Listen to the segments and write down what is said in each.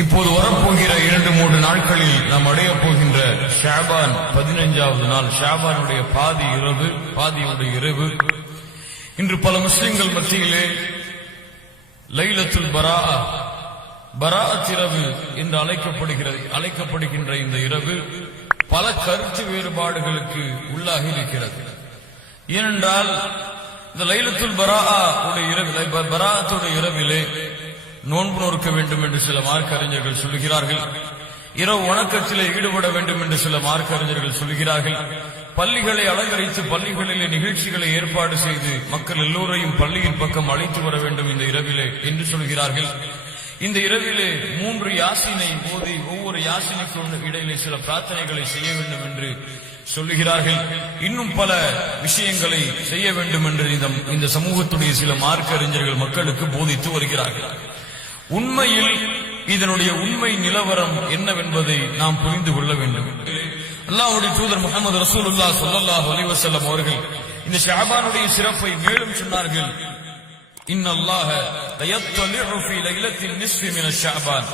இப்போது வரப்போகிற 2-3 நாட்களில் நாம் அடைய போகின்ற ஷாபான் 15வது நாள், ஷாபானுடைய பாதியுடைய இரவு. இன்று பல முஸ்லிம்கள் மத்தியிலே லைலத்துல் பராஅத் இரவு என்று அழைக்கப்படுகின்ற இந்த இரவு பல கருத்து வேறுபாடுகளுக்கு உள்ளாகி இருக்கிறது. ஏனென்றால் இந்த லைலத்துல் பராஅத்துடைய இரவிலே நோன்பு நோக்க வேண்டும் என்று சில மார்க்க அறிஞர்கள் சொல்லுகிறார்கள். இரவு வணக்கத்திலே ஈடுபட வேண்டும் என்று சில மார்க்க அறிஞர்கள் சொல்லுகிறார்கள். பள்ளிகளை அலங்கரித்து பள்ளிகளிலே நிகழ்ச்சிகளை ஏற்பாடு செய்து மக்கள் எல்லோரையும் பள்ளியின் பக்கம் அழைத்து வர வேண்டும் இந்த இரவிலே என்று சொல்கிறார்கள். இந்த இரவிலே 3 யாசினை ஓதி ஒவ்வொரு யாசினுக்கு இடையிலே சில பிரார்த்தனைகளை செய்ய வேண்டும் என்று சொல்லுகிறார்கள். இன்னும் பல விஷயங்களை செய்ய வேண்டும் என்று இந்த சமூகத்துடைய சில மார்க்க அறிஞர்கள் மக்களுக்கு போதித்து வருகிறார்கள். உண்மையில் இதனுடைய உண்மை நிலவரம் என்னவென்பதை நாம் புரிந்து கொள்ள வேண்டும். அல்லாஹ்வுடைய தூதர் முஹம்மது ரசூலுல்லாஹ் ஸல்லல்லாஹு அலைஹி வஸல்லம் அவர்கள் இந்த ஷஅபானுடைய சிறப்பை மேலும் சொன்னார்கள். இன்னல்லாஹ லயத்தலிஉ ஃபீ லைலத்தின் நிஸ்ஃபி மின ஷஅபான்.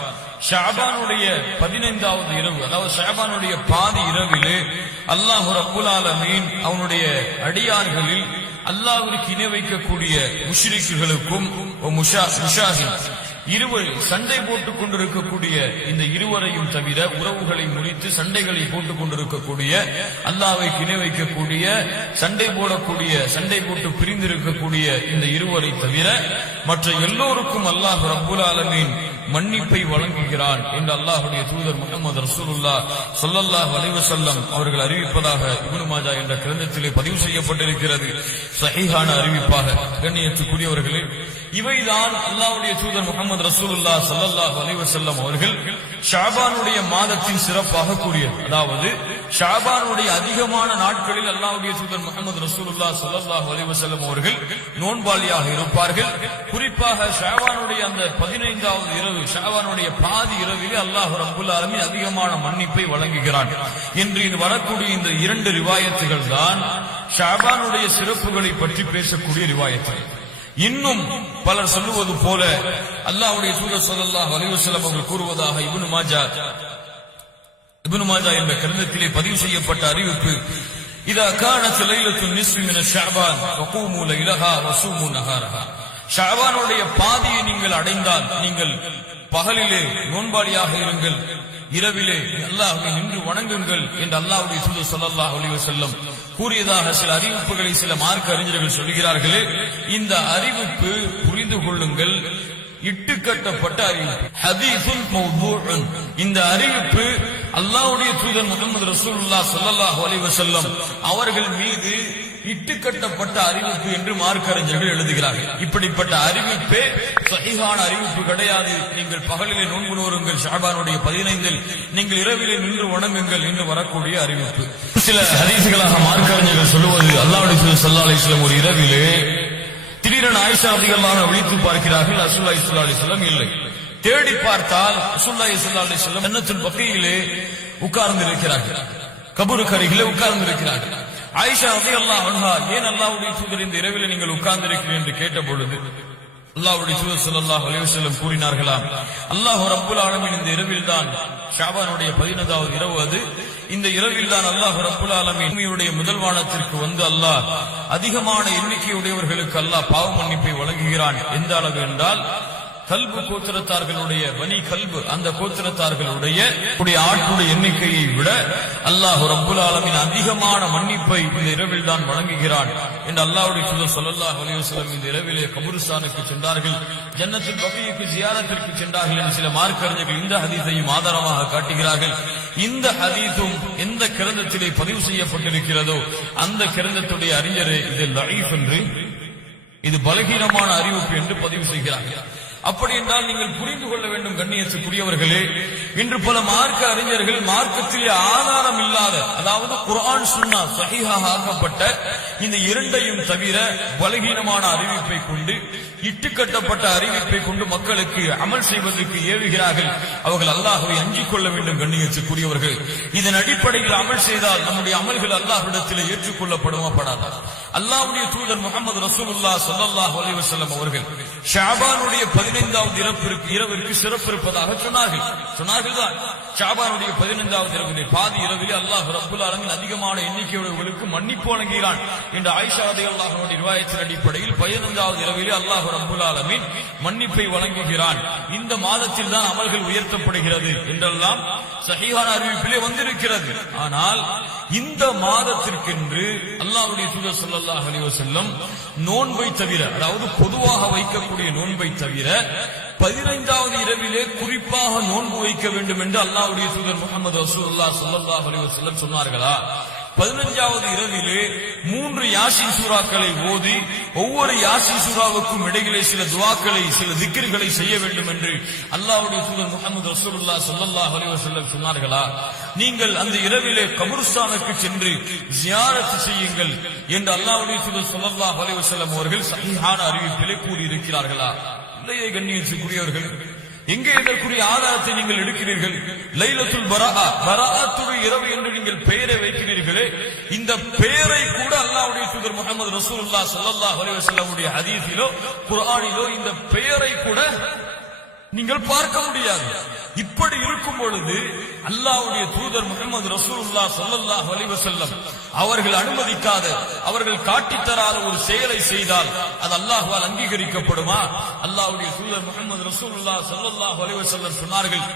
ஷஅபானுடைய 15வது இரவு, அதாவது ஷஅபானுடைய பாதி இரவிலே அல்லாஹ் ரப்புல் ஆலமீன் அவனுடைய அடியார்களில் அல்லாஹ்விற்கு இணை வைக்கக்கூடிய முஷ்ரிக்குகளுக்கும் முஷாஹின் சண்டை போட்டுக் கொண்டிருக்கக்கூடிய இந்த இருவரையும் தவிர, உறவுகளை முறித்து சண்டைகளை போட்டுக் கொண்டிருக்கக்கூடிய, அல்லாஹ்வை இணை வைக்கக்கூடிய, சண்டை போட்டு பிரிந்திருக்கக்கூடிய இந்த இருவரை தவிர மற்ற எல்லோருக்கும் அல்லாஹ் ரப்புல் ஆலமீன் மன்னிப்பை வழங்குகிறான் என்று அல்லாஹ்வுடைய தூதர் முஹம்மது ரசூலுல்லாஹ் ஸல்லல்லாஹு அலைஹி வஸல்லம் அவர்கள் அறிவிப்பதாக இப்னு மாஜா என்ற கிரந்தத்திலே பதிவு செய்யப்பட்டிருக்கிறது. சஹீஹான அறிவிப்பாக. கண்ணியத்துக்குரியவர்களே, இவைதான் அல்லாஹ்வுடைய தூதர் முஹம்மது ரசூலுல்லாஹ் ஸல்லல்லாஹு அலைஹி வஸல்லம் அவர்கள் ஷஅபானுடைய மாதத்தின் சிறப்பாக கூறியது. அதாவது ஷஅபானுடைய அதிகமான நாட்களில் அல்லாஹ்வுடைய தூதர் முஹம்மது ரசூலுல்லாஹ் ஸல்லல்லாஹு அலைஹி வஸல்லம் அவர்கள் நோன்பாளியாக இருப்பார்கள். குறிப்பாக ஷஅபானுடைய அந்த 15வது இரவு, ஷஅபானுடைய பாதி இரவிலே அல்லாஹ் ரப்புல் ஆலமீன் அதிகமான மன்னிப்பை வழங்குகிறான் என்று வரக்கூடிய இந்த 2 ரிவாயத்துகள் தான் ஷஅபானுடைய சிறப்புகளை பற்றி பேசக்கூடிய ரிவாயத்துகள். இன்னும் பலர் சொல்லுவது போல அல்லாஹ்வுடைய தூதர் ஸல்லல்லாஹு அலைஹி வஸல்லம் அவர்கள் கூறுவதாக இப்னு மாஜா என்ற கிரந்தத்திலே பதிவு செய்யப்பட்ட அறிவிப்பு, இதா கானத் லைலத்துன் நிஸ்ஃபி மின ஷஅபான் ஃபகூமு லைலஹா வஸூமு நஹாரஹா. ஷஅபானுடைய பாதியை நீங்கள் அடைந்தால் நீங்கள் பகலிலே நோன்பாளியாக இருங்கள், இரவிலே அல்லாஹ்வை நின்று வணங்குங்கள் என்று அல்லாஹ்வுடைய தூதர் ஸல்லல்லாஹு அலைஹி வஸல்லம் கூறியதாக சில அறிவிப்புகளை சில மார்க்க அறிஞர்கள் சொல்கிறார்களே. இந்த அறிவிப்பு புரிந்து கொள்ளுங்கள், இட்டுக்கட்டப்பட்ட அறிவிப்பு, ஹதீஸுன் மௌதூஉன். இந்த அறிவிப்பு அல்லாஹ்வுடைய தூதர் முஹம்மது ரசூலுல்லாஹ் ஸல்லல்லாஹு அலைஹி வஸல்லம் அவர்கள் மீது இட்டுக்கட்டப்பட்ட அறிவிப்பு என்று மார்க்க அறிஞர்கள் எழுதுகிறார்கள். இப்படிப்பட்ட அறிவிப்பே சஹீஹான அறிவிப்பு கிடையாது. நீங்கள் பகலிலே நோன்பு நோருங்கள், ஷஅபானுடைய 15இல் நீங்கள் இரவிலே நின்று வணங்குங்கள் என்று வரக்கூடிய அறிவிப்பு. சில ஹதீஸ்களாக மார்க்க அறிஞர்கள் சொல்லுவது, அல்லாஹ்வுடைய தூதர் ஸல்லல்லாஹு அலைஹி வஸல்லம் ஒரு இரவிலே திடீரென ஆயிஷா ரலியல்லாஹு அன்ஹா விழித்து பார்க்கிறார்கள். ரசூலுல்லாஹி ஸல்லல்லாஹு அலைஹி வஸல்லம் இல்லை. தேடி பார்த்தால் ரசூலுல்லாஹி ஸல்லல்லாஹு அலைஹி வஸல்லம் ஜன்னத்துல் பக்கீயிலே உட்கார்ந்து இருக்கிறார்கள், கபருக்கு அருகிலே உட்கார்ந்து இருக்கிறார்கள். ஆயிஷா ரலியல்லாஹு அன்ஹா, ஏன் அல்லாஹ்வுடைய தூதர் இந்த இரவிலே நீங்கள் உட்கார்ந்து இருக்கிறீர்கள் என்று கேட்ட பொழுது அல்லாஹ்வுடைய தூதர் ஸல்லல்லாஹு அலைஹி வஸல்லம் கூறினார்களாம், அல்லாஹ் ரப்புல் ஆலமீன் இந்த இரவில் தான், ஷஅபானுடைய 15வது இரவு அது, இந்த இரவில் தான் அல்லாஹ் ரப்புல் ஆலமீன் பூமியுடைய முதல் வானத்திற்கு வந்து அல்லாஹ் அதிகமான எண்ணிக்கையுடையவர்களுக்கு அல்லாஹ் பாவ மன்னிப்பை வழங்குகிறான். எந்த அளவு என்றால், கல்பு கோத்திரத்தார்களுடைய பனி கல்பு, அந்த கோத்திரத்தார்களுடைய ஆட்களுடைய எண்ணிக்கையை விட அல்லாஹ் ரப்புல் ஆலமீன் அதிகமான மன்னிப்பை இந்த இரவில் தான் வழங்குகிறான் என்று அல்லாஹ்வுடைய தூதர் ஸல்லல்லாஹு அலைஹி வஸல்லம் இந்த இரவிலே கபருஸ்தானுக்கு சென்றார்கள், ஜன்னத்துல் பக்கீக்கு ஜியாரத்திற்கு சென்றார்கள் என்று சில மார்க்க அறிஞர்கள் இந்த ஹதீஸையும் ஆதாரமாக காட்டுகிறார்கள். இந்த ஹதீஸும் எந்த கிரந்தத்திலே பதிவு செய்யப்பட்டிருக்கிறதோ அந்த கிரந்தத்துடைய அறிஞரே இது லஈஃப் என்று, இது பலகீனமான அறிவிப்பு என்று பதிவு செய்கிறார்கள். அப்படி என்றால் நீங்கள் புரிந்து கொள்ள வேண்டும் கண்ணியத்துக்குரியவர்களே, இன்று பல மார்க்க அறிஞர்கள் மார்க்கத்திலே ஆதாரம் இல்லாத, அதாவது குர்ஆன் சுன்னா சஹீஹாக ஆக்கப்பட்ட இந்த 2ஐயும் தவிர பலகீனமான அறிவிப்பை கொண்டு, இட்டுக்கட்டப்பட்ட அறிவிப்பை கொண்டு மக்களுக்கு அமல் செய்வதற்கு ஏவுகிறார்கள். அவர்கள் அல்லாஹ்வை அஞ்சிக் கொள்ள வேண்டும் கண்ணியத்துக்குரியவர்கள். இதன் அடிப்படையில் அமல் செய்தால் நம்முடைய அமல்கள் அல்லாஹ்விடத்தில் ஏற்றுக்கொள்ளப்படுமா படாதா? அல்லாஹ்வுடைய தூதர் முஹம்மது ரசூலுல்லாஹ் ஸல்லல்லாஹு அலைஹி வஸல்லம் அவர்கள் ஷஅபானுடைய 15வது இரவிற்கு சிறப்பு சிறப்பு இருப்பதாக சொன்னார்கள் தான். ஷாபானுடைய 15வது இரவிலே பாதி இரவிலே அல்லாஹ் ரப்புல் ஆலமீன் அதிகமான எண்ணிக்கையுள்ளவர்களுக்கு மன்னிப்பு வழங்குகிறான் என்ற ஆயிஷா ரலியல்லாஹு அன்ஹா ரிவாயத்தின் அடிப்படையில் 15வது இரவிலே அல்லாஹ் ரப்புல் ஆலமீன் மன்னிப்பை வழங்குகிறான். இந்த மாதத்தில் தான் அமல்கள் உயர்த்தப்படுகிறது என்றெல்லாம் சஹீஹான அறிவிப்பிலே வந்திருக்கிறது. ஆனால் இந்த மாதத்திற்கென்று அல்லாஹ்வுடைய தூதர் ஸல்லல்லாஹு அலைஹி வஸல்லம் நோன்பை தவிர, அதாவது பொதுவாக வைக்கக்கூடிய நோன்பை தவிர 15வது இரவிலே குறிப்பாக நோன்பு வைக்க வேண்டும் என்று அல்லாஹ்வுடைய தூதர் முஹம்மது ரசூலுல்லாஹ் ஸல்லல்லாஹு அலைஹி வஸல்லம் சொன்னார்களா? 15வது இரவிலே 3 யாசீன் சூறாக்களை ஓதி ஒவ்வொரு யாசீன் சூறாவுக்கும் இடையிலே சில துஆக்களை, சில திக்ர்களை செய்ய வேண்டும் என்று அல்லாஹ்வுடைய தூதர் முஹம்மது ரசூலுல்லாஹ் ஸல்லல்லாஹு அலைஹி வஸல்லம் சொன்னார்களா? நீங்கள் அந்த இரவிலே கபருஸ்தானுக்கு சென்று ஜியாரத் செய்யுங்கள் என்று அல்லாஹ்வுடைய தூதர் ஸல்லல்லாஹு அலைஹி வஸல்லம் அவர்கள் சஹீஹான அறிவிப்பிலே கூறியிருக்கிறார்களா? இல்லையே கண்ணியத்துக்குரியவர்கள், எங்கே இதற்குரிய ஆதாரத்தை நீங்கள் எடுக்கிறீர்கள்? லைலத்துல் பராஅ, பராஅத்துடைய இரவு என்று நீங்கள் பெயரை வைக்கிறீர்களே, இந்த பெயரை கூட அல்லாஹ்வுடைய தூதர் முஹம்மது ரசூலுல்லாஹ் ஸல்லல்லாஹு அலைஹி வஸல்லமுடைய ஹதீஸிலோ குர்ஆனிலோ இந்த பெயரை கூட நீங்கள் பார்க்க முடியாது. இப்படி இருக்கும் பொழுது அல்லாஹ்வுடைய தூதர் முஹம்மது ரசூலுல்லாஹ் ஸல்லல்லாஹு அலைஹி வஸல்லம் அவர்கள் அனுமதிக்காத, அவர்கள் காட்டித்தராத ஒரு செயலை செய்தால் அது அல்லாஹ்வால் அங்கீகரிக்கப்படுமா? அல்லாஹ்வுடைய தூதர் முஹம்மது ரசூலுல்லாஹ் ஸல்லல்லாஹு அலைஹி வஸல்லம் சொன்னார்கள்,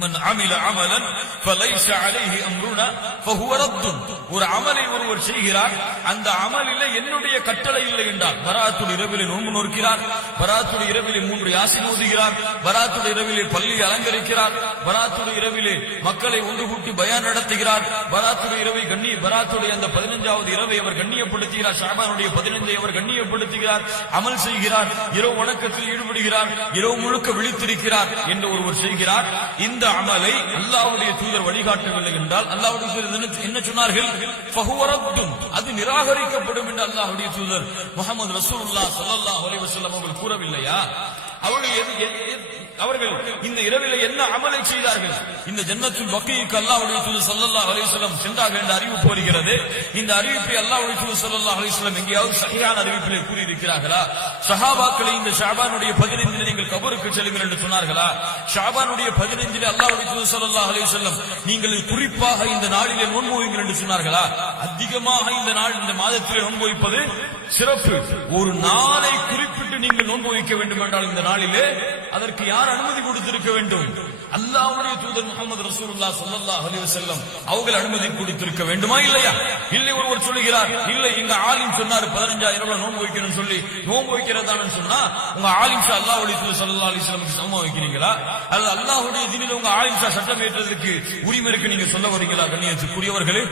மன் அமில அமலன் ஃபலைஸ அலைஹி அம்ருனா ஃபஹுவ ரத்துன். ஒரு அமலை ஒருவர் செய்கிறார், அந்த அமலிலே என்னுடைய கட்டளை இல்லை என்றால், பராத்துடைய இரவிலே நோன்பு நோக்கிறார், பராத்துடைய இரவிலே 3 யாசீன் ஓதுகிறார், பராத்துடைய இரவிலே பள்ளியை அலங்கரிக்கிறார், பராத்துடைய இரவிலே மக்களை ஒன்று கூட்டி பயான் நடத்துகிறார், பராத்துடைய இரவை பராத்துடைய அந்த 15வது இரவை அவர் கண்ணியப்படுத்துகிறார், ஷாபானுடைய 15ஐ அவர் கண்ணியப்படுத்துகிறார், அமல் செய்கிறார், இரவு வணக்கத்தில் ஈடுபடுகிறார், இரவு முழுக்க விழித்திருக்கிறார் என்று ஒருவர் செய்கிறார். இந்த அமலை அல்லாஹ்வுடைய தூதர் வழிகாட்டவில்லை என்றால் அல்லாஹ்வுடைய தூதர் என்ன சொன்னார்கள்? ஃபஹுவ ரத்துன், அது நிராகரிக்கப்படும் என்று அல்லாஹ்வுடைய தூதர் முஹம்மது ரசூலுல்லாஹ் ஸல்லல்லாஹு அலைஹி வஸல்லம் அவர்கள் கூறவில்லையா? அவர்கள் இந்த இரவிலே என்ன அமலை செய்தார்கள்? இந்த ஜன்னத்துல் பக்கீக்கு அல்லாஹ்வுடைய தூதர் ஸல்லல்லாஹு அலைஹி வஸல்லம் சென்றார்கள் என்ற அறிவிப்பு வருகிறது. இந்த அறிவிப்பை அல்லாஹ்வுடைய தூதர் ஸல்லல்லாஹு அலைஹி வஸல்லம் எங்கேயாவது சஹீஹான அறிவிப்பிலே கூறி இருக்கிறார்களா? சஹாபாக்களை இந்த ஷாபானுடைய 15 நீங்கள் கபருக்கு செல்லுங்கள் என்று சொன்னார்களா? ஷாபானுடைய 15 அல்லாஹ்வுடைய தூதர் ஸல்லல்லாஹு அலைஹி வஸல்லம் நீங்கள் குறிப்பாக இந்த நாளிலே நோன்பு வையுங்கள் என்று சொன்னார்களா? அதிகமாக இந்த மாதத்திலே நோன்பு வைப்பது சிறப்பு. ஒரு நாளை குறிப்பிட்டு நீங்கள் நோன்பு வைக்க வேண்டும் என்றால் இந்த நாளிலே அதற்கு யார் அனுமதி கொடுத்திருக்க வேண்டும்? அல்லாஹ்வுடைய தூதர் முஹம்மது ரசூலுல்லாஹ் ஸல்லல்லாஹு அலைஹி வஸல்லம் அவர்கள் அனுமதி கொடுத்திருக்க வேண்டுமா இல்லையா? இல்லை, ஒருவர் சொல்லுகிறார், இல்லை எங்க ஆலிம் சொன்னார் 15,000 நோன்பு வைக்கணும்னு சொல்லி, நோன்பு வைக்கிறதான்னு சொன்னா உங்க ஆலிம் ஷா அல்லாஹ்வுடைய தூதர் ஸல்லல்லாஹு அலைஹி வஸல்லம் சமமா வைக்கிறீங்களா? அல்லது அல்லாஹ்வுடைய தீனில் உங்க ஆலிம் ஷா சட்டம் ஏற்றதுக்கு உரிமை இருக்கு நீங்க சொல்ல வரீங்களா? கண்ணியத்துக்குரியவர்களே,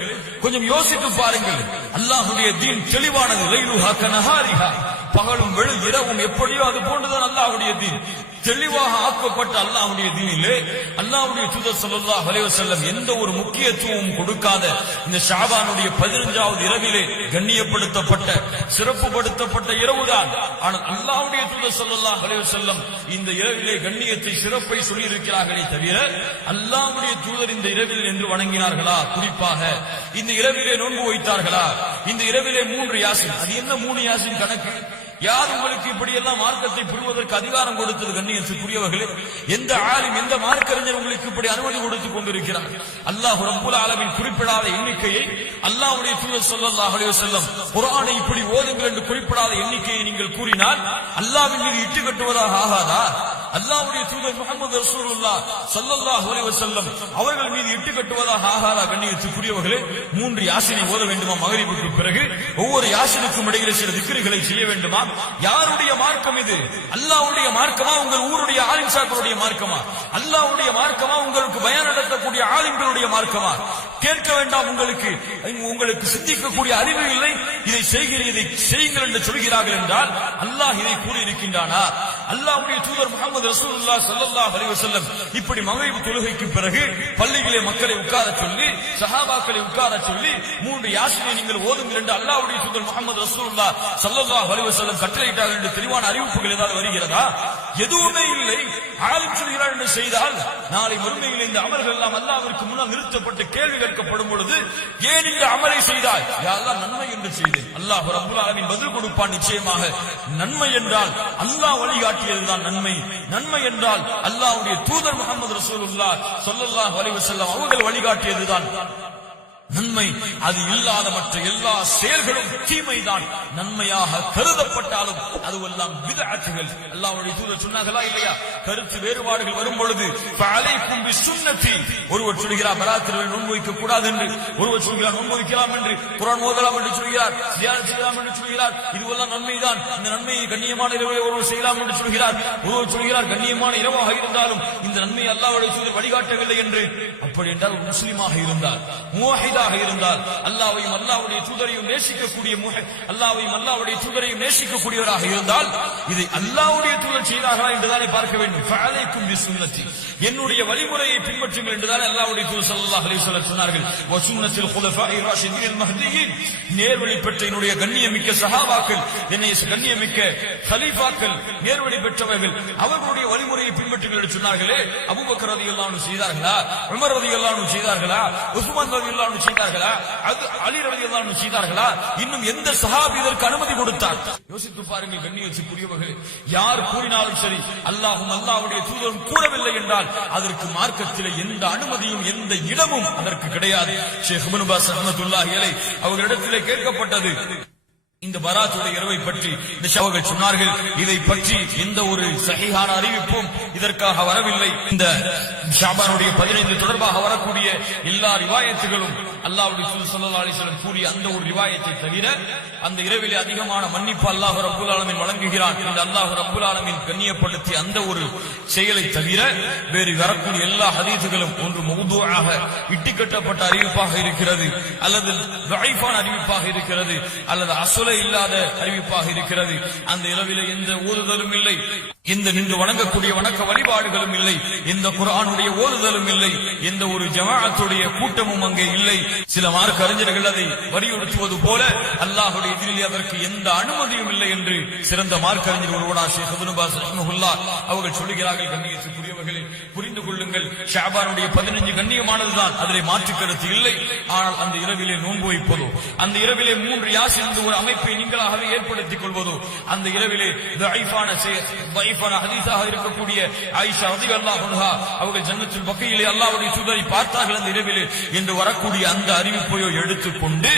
கொஞ்சம் யோசித்து பாருங்கள். அல்லாஹ்வுடைய தீன் தெளிவானது. லைலுஹா கனஹாரிஹா, பகலும் இரவும் எப்படியோ அது போன்றுதான் அல்லாஹ்வுடைய தீன். தெளிவாக ஆக்கப்பட்ட அல்லாஹ்வுடைய தீனிலே அல்லாஹ்வுடைய தூதர் ஸல்லல்லாஹு அலைஹி வஸல்லம் எந்த ஒரு முக்கியத்துவமும் கொடுக்காத இந்த ஷாபானுடைய 15வது இரவிலே கண்ணியப்படுத்தப்பட்ட, சிறப்புப்படுத்தப்பட்ட இரவுதான். ஆனால் அல்லாஹ்வுடைய தூதர் ஸல்லல்லாஹு அலைஹி வஸல்லம் இந்த இரவிலே கண்ணியத்தை, சிறப்பை சொல்லி இருக்கிறார்களே தவிர அல்லாஹ்வுடைய தூதர் இந்த இரவில் என்று வணங்கினார்களா? குறிப்பாக இந்த இரவிலே நோன்பு வைத்தார்களா? இந்த இரவிலே 3 யாசீன், அது என்ன 3 யாசீன் கணக்கு? யார் உங்களுக்கு இப்படி எல்லாம் மார்க்கத்தை புரிவதற்கு அதிகாரம் கொடுத்தது? கண்ணியத்துக்குரியவர்களே, எந்த ஆலிம், எந்த மார்க்கறிஞர் உங்களுக்கு இப்படி அனுமதி கொடுத்துக் கொண்டிருக்கிறார்? அல்லாஹ் ரப்புல் ஆலமீன் குறிப்பிடாத எண்ணிக்கையை அல்லாஹ்வுடைய தூதர் ஸல்லல்லாஹு அலைஹி வஸல்லம் குர்ஆனை இப்படி ஓதுங்கள் என்று குறிப்பிடாத எண்ணிக்கையை நீங்கள் கூறினால் அல்லாஹ்வின் மீது இட்டு கட்டுவதாக ஆகாதா? அல்லாஹ்வுடைய தூதர் முஹம்மது ரசூலுல்லாஹ் ஸல்லல்லாஹு அலைஹி வஸல்லம் அவர்கள் மீது இட்டு கட்டுவதாக ஆகாதா? கண்ணியத்துக்குரியவர்களே, 3 யாசீனை ஓத வேண்டுமா? மக்ரிபுக்கு பிறகு ஒவ்வொரு யாசீனுக்கும் இடையிலே சில திக்ருகளை செய்ய வேண்டுமா? யாருடைய மார்க்கம் இது? அல்லாஹ்வுடைய மார்க்கமா? உங்கள் ஊருடைய ஆலிம் ஷாக்களுடைய மார்க்கமா? அல்லாஹ்வுடைய மார்க்கமா? உங்களுக்கு பயான் நடத்தக்கூடிய ஆலிம்களுடைய மார்க்கமா? கேட்க வேண்டாம். உங்களுக்கு சிந்திக்கக்கூடிய அறிவு இல்லை. இதை செய்யுங்கள் என்று சொல்கிறார்கள் என்றால் அல்லாஹ் இதை கூறி இருக்கின்றானா? அல்லாஹ்வுடைய தூதர் முஹம்மது ரசூலுல்லாஹ் ஸல்லல்லாஹு அலைஹி வஸல்லம் இப்படி மக்ரிப் தொழுகைக்கு பிறகு பள்ளியிலே மக்களை உட்கார சொல்லி, சஹாபாக்களை உட்கார சொல்லி 3 யாசீனை நீங்கள் ஓதுங்கள் என்று அல்லாஹ்வுடைய தூதர் முஹம்மது ரசூலுல்லாஹ் ஸல்லல்லாஹு அலைஹி வஸல்லம் கட்டளையிட்டார்கள் என்று தெளிவான அறிவிப்புகள் ஏதாவது வருகிறதா? எதுவுமே இல்லை. ஆலிம் சொல்கிறார் என்று செய்தால் நாளை மறுமையில் இந்த அமல்கள் எல்லாம் அல்லாஹ்விற்கு முன்னால் நிறுத்தப்பட்டு கேள்வி கேட்கப்படும் பொழுது ஏன் இந்த அமலை செய்தாய்? யா அல்லாஹ் நன்மை என்று செய்தேன். அல்லாஹ் ரப்பல் ஆலமீன் பதில் கொடுப்பான். நிச்சயமாக நன்மை என்றால் அல்லாஹ் வழிகாட்டியதுதான் நன்மை. நன்மை என்றால் அல்லாஹ்வுடைய தூதர் முஹம்மது ரசூலுல்லாஹ் ஸல்லல்லாஹு அலைஹி வஸல்லம் அவர்கள் வழிகாட்டியதுதான் நன்மை. அது இல்லாத மற்ற எல்லா செயல்களும் தீமைதான். நன்மையாக கருதப்பட்டாலும் அதுவெல்லாம் பித்அத்துகள். அல்லாஹ்வுடைய தூதர் சொன்னார்களா இல்லையா? கருத்து வேறுபாடுகள் வரும் பொழுது ஃபஅலைக்கும் பிசுன்னதி, ஒருவர் சொல்கிறார் பராத்திரவில் நோன்பு வைக்க கூடாது என்று, ஒருவர் சொல்கிறார் நோன்பு வைக்கலாம் என்று, குர்ஆன் ஓதலாம் என்று சொல்கிறார், ஜியாரத் செய்யலாம் என்று சொல்கிறார். இதுவெல்லாம் நன்மைதான். இந்த நன்மையை கண்ணியமான இரவை ஒருவர் செய்யலாம் என்று சொல்கிறார். ஒருவர் சொல்கிறார் கண்ணியமான இரவாக இருந்தாலும் இந்த நன்மையை அல்லாஹ்வுடைய தூதர் வழிகாட்டவில்லை என்று. அப்படி என்றால் ஒரு முஸ்லிமாக இருந்தால், முவஹித் இருந்தால், அல்லாஹ்வையும் அல்லாஹ்வுடைய தூதரையும் நேசிக்கக்கூடிய அல்லாஹ்வையும் அல்லாஹ்வுடைய தூதரையும் நேசிக்கக்கூடியவராக இருந்தால் இதை அல்லாஹ்வுடைய தூதர் செய்தார்களா என்றுதானே பார்க்க வேண்டும். ஃபஅலைக்கும் பிசுன்னதி, என்னுடைய வழிமுறையை பின்பற்றுங்கள் என்றுதானே அல்லாஹ்வுடைய தூதர் ஸல்லல்லாஹு அலைஹி வஸல்லம் சொன்னார்கள். வ சுன்னத்தில் குலஃபாஇர் ராஷிதீன் மஹ்தியின், நேர்வழி பெற்ற என்னுடைய கண்ணியமிக்க சஹாபாக்கள், என்னை கண்ணியமிக்க கலீஃபாக்கள், நேர்வழி பெற்றவர்கள், அவர்களுடைய வழிமுறையை பின்பற்றுங்கள் என்று சொன்னார்களே. அபூபக்கர் ரலியல்லாஹு அன்ஹு செய்தார்களா? உமர் ரலியல்லாஹு அன்ஹு செய்தார்களா? உஸ்மான் ரலியல்லாஹு அன்ஹு செய்தார்களா? அது அலி ரலியல்லாஹு அன்ஹு செய்தார்களா? இன்னும் எந்த சஹாபி இதற்கு அனுமதி கொடுத்தார்? யோசித்து பாருங்கள் கண்ணியத்திற்குரியவர்களே. யார் கூறினாலும் சரி அல்லாஹ்வும் அல்லாஹ்வுடைய தூதரும் கூறவில்லை என்றால் அதற்கு மார்க்கத்திலே எந்த அனுமதியும் எந்த இடமும் அதற்கு கிடையாது. ஷேக் இப்னு பாஸ் ரஹ்மத்துல்லாஹி அலைஹி அவர்களிடத்திலே கேட்கப்பட்டது இந்த பராத்துடைய இரவை பற்றி. இந்த ஷாவர்கள் சொன்னார்கள் இதை பற்றி எந்த ஒரு சஹீஹான அறிவிப்பும் இதற்காக வரவில்லை. இந்த ஷாபானுடைய 15 தொடர்பாக வரக்கூடிய எல்லா ரிவாயத்துகளும் அல்லாஹ்வுடைய தூதர் ஸல்லல்லாஹு அலைஹி வஸல்லம் கூறிய அந்த ஒரு ரிவாயத்தை தவிர அந்த இரவிலே அதிகமான மன்னிப்பு அல்லாஹ் ரப்பல் ஆலமீன் வழங்குகிறான் இந்த அல்லாஹ் ரப்பல் ஆலமீன் கண்ணியப்படுத்தி அந்த ஒரு செயலை தவிர வேறு வரக்கூடிய எல்லா ஹதீஸுகளும் ஒன்று மௌதுஆக இட்டுக்கட்டப்பட்ட அறிவிப்பாக இருக்கிறது, அல்லது ضعيفான அறிவிப்பாக இருக்கிறது, அல்லது அஸ்ல இல்லாத அறிவிப்பாக இருக்கிறது. அந்த இரவிலே எந்த ஓதுதலும் இல்லை, எந்த நின்று வணங்கக்கூடிய வணக்க வழிபாடுகளும் இல்லை, எந்த குர்ஆனுடைய ஓதுதலும் இல்லை, எந்த ஒரு ஜமாஅத்துடைய கூட்டமும் அங்கே இல்லை. சில மார்க்க அறிஞர்கள் அதை வலியுறுத்துவது போல அல்லாஹ்வுடைய எதிரிலே அதற்கு எந்த அனுமதியும் இல்லை என்று சிறந்த மார்க்க அறிஞர் ஒருவனா ஷேக் இப்னு பாஸ் ரஹ்மத்துல்லாஹ் அவர்கள் சொல்கிறார்கள். கண்ணியத்திற்குரியவர்களே, புரிந்து கொள்ளுங்கள், ஷஅபானுடைய 15 கண்ணியமானதுதான், அதிலே மாற்று கருத்து இல்லை. ஆனால் அந்த இரவிலே நோன்பு வைப்பதோ, அந்த இரவிலே 3 யாசின் என்ற ஒரு அமைப்பை நீங்களாகவே ஏற்படுத்திக் கொள்வதோ, அந்த இரவிலே ضعيفான ஹதீஸாக இருக்கக்கூடிய ஆயிஷா ரலியல்லாஹு அன்ஹா அவர்கள் ஜன்னத்துல் பக்கீயிலே அல்லாஹ்வுடைய தூதரை பார்த்தார்கள் அந்த இரவிலே என்று வரக்கூடிய அந்த அறிவிப்பையோ எடுத்துக்கொண்டு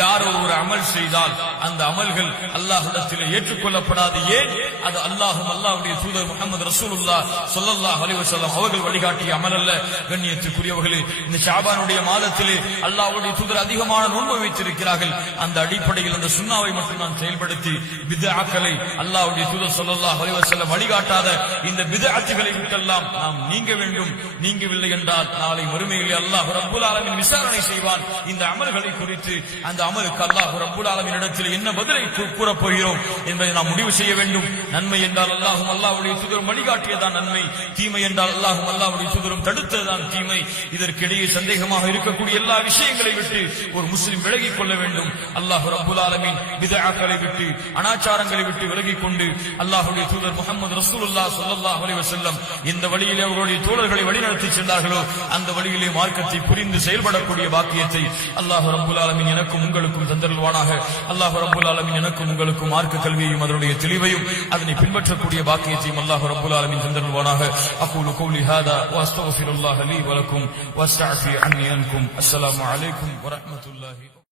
யாரோ ஒரு அமல் செய்தால் அந்த அமல்கள் அல்லாஹ்விடத்திலே ஏற்றுக்கொள்ளப்படாது. ஏன்? அது அல்லாஹ்வும் அல்லாஹ்வுடைய தூதர் முஹம்மது ரசூலுல்லாஹ் ஸல்லல்லாஹு அலைஹி வஸல்லம் அவர்கள் வழிகாட்டிய அமல் அல்ல. கண்ணியத்திற்குரியவர்களே, இந்த ஷஅபானுடைய மாதத்திலே அல்லாஹ்வுடைய தூதர் அதிகமான நோன்பு வைத்திருக்கிறார்கள். அந்த அடிப்படையில் அந்த சுன்னாவை மட்டும் நான் செயல்படுத்தி பித்அக்களை அல்லாஹ்வுடைய தூதர் ஸல்லல்லாஹு அலைஹி வஸல்லம் வழிகாட்டாத இந்த பித்அத்துகளை விட்டெல்லாம் நாம் நீங்க வேண்டும். நீங்கவில்லை என்றால் நாளை மறுமையிலே அல்லாஹ் ரப்பல் ஆலமீன் விசாரணை செய்வான் இந்த அமல்களை குறித்து. அந்த அமலுக்கு அல்லாஹ் ரப்பல் ஆலமீன் இடத்தில் என்ன பதிலை கூறப் போகிறோம் என்பதை நாம் முடிவு செய்ய வேண்டும். நன்மை என்றால் அல்லாஹ்வும் அல்லாஹ்வுடைய தூதரும் வழிகாட்டியதான் நன்மை, தீமை என்றால் அல்லாஹ்வும் அல்லாஹ்வுடைய தூதரும் தடுத்ததுதான் தீமை. இதற்கிடையே சந்தேகமாக இருக்கக்கூடிய எல்லா விஷயங்களை விட்டு ஒரு முஸ்லிம் விலகிக் கொள்ள வேண்டும். அல்லாஹ் ரப்பல் ஆலமீன் பித்அக்களை விட்டு அனாச்சாரங்களை விட்டு விலகிக் கொண்டு அல்லாஹ்வுடைய தூதர் முஹம்மது ரசூலுல்லாஹ் ஸல்லல்லாஹு அலைஹி வஸல்லம் இந்த வழியிலே அவர்களுடைய தோழர்களை வழிநடத்தி சென்றார்களோ அந்த வழியிலே மார்க்கத்தை புரிந்து செயல்படக்கூடிய பாக்கியத்தை அல்லாஹ் ரப்பல் ஆலமீன் எனக்கும் உங்களுக்கும் தந்தருள்வானாக. அல்லாஹ் ரப்பல் ஆலமீன் எனக்கும் உங்களுக்கும் மார்க்க கல்வியையும் அதனுடைய தெளிவையும் அதனை பின்பற்றக்கூடிய பாக்கியத்தையும் அல்லாஹ் ரப்பல் ஆலமீன் தந்தருள்வானாக. அகூலு கௌலி ஹாதா வ அஸ்தக்ஃபிருல்லாஹ லீ வ லக்கும் வ அஸ்தக்ஃபி அன்னி அன்கும். அஸ்ஸலாமு அலைக்கும் வ ரஹ்மத்துல்லாஹி.